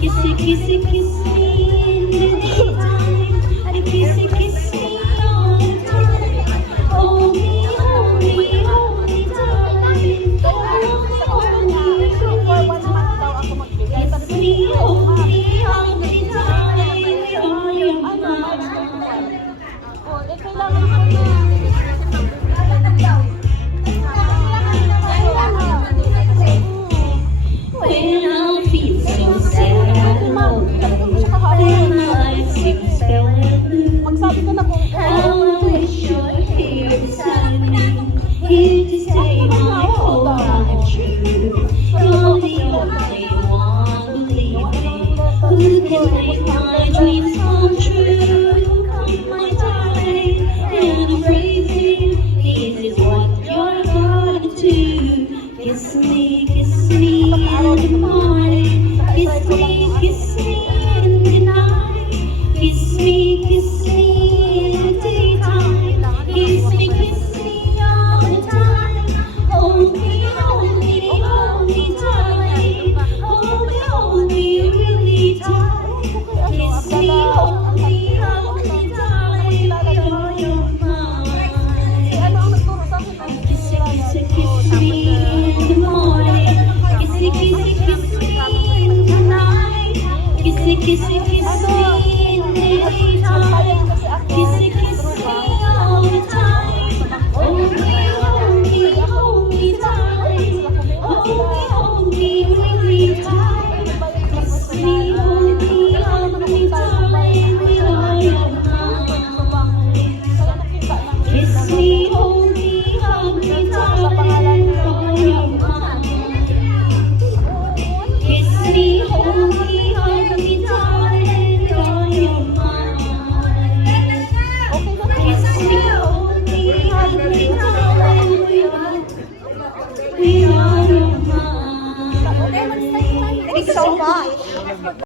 Kissy, kiss me in the daytime, and kissy, kiss me all the time. Hold me, hold me, hold me tight. Hold me, hold me, kiss me, hold me, hold me tight. Oh, you're mine. When I feel so sad, when life seems bad, how I wish you were here beside me, here to stay my whole life true. You're the only one, believe me, who can make my dreams come true. Come, my darling, and I'm crazy. This is what you're gonna do. Kiss me in the morning. Kiss me in the night. Kiss me in the daytime. Kiss me all the time. Hold me, hold me, hold me tight. Hold me really tight. Kiss me, hold me tight. Oh, you're mine. Kiss me in the morning. Kiss me in the night. Kiss me in the daytime. Kiss me all the time. Hold me tight. Hold me really tight. Kiss me, hold me tight. Oh, you're mine. Kiss me, hold me tight. Oh, you're mine. Kiss me, hold me tight. Oh, you're mine. Kiss me, hold me tight. We are your mine. Thank you so much.